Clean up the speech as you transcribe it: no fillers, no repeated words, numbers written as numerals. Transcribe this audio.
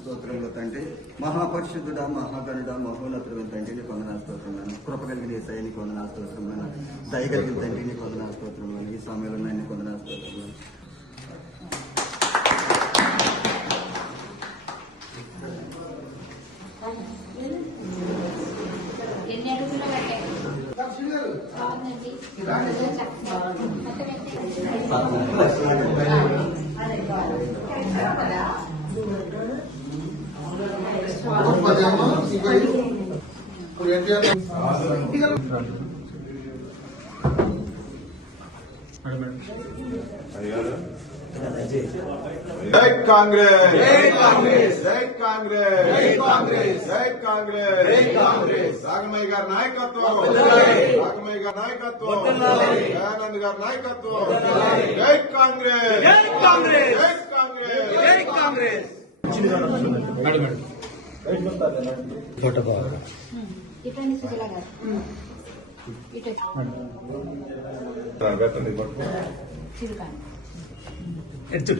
స్తోత్రములు తండ్రి. మహాపరిశుద్ధుడా, మహాగణుడా, మహోన్నతుడు తండ్రి నీకు వందనాలు స్తోత్రములను. కృప కలిగిన యేసయ్య నీకు వందనాలు స్తోత్రములను. దయ కలిగిన తండ్రి నీకు వందనాలు స్తోత్రములను. ఈ సమయంలో నీకు వందనాలు స్తోత్రములను. జై కాంగ్రెస్, జై కాంగ్రెస్, జై కాంగ్రెస్, జై కాంగ్రెస్, జై కాంగ్రెస్, జై కాంగ్రెస్. రాఘమయ్య గారి నాయకత్వం, రాఘమయ్య గారి నాయకత్వం, దయానంద్ గారి నాయకత్వం. జై కాంగ్రెస్, జై కాంగ్రెస్, జై కాంగ్రెస్, జై కాంగ్రెస్. ఇటు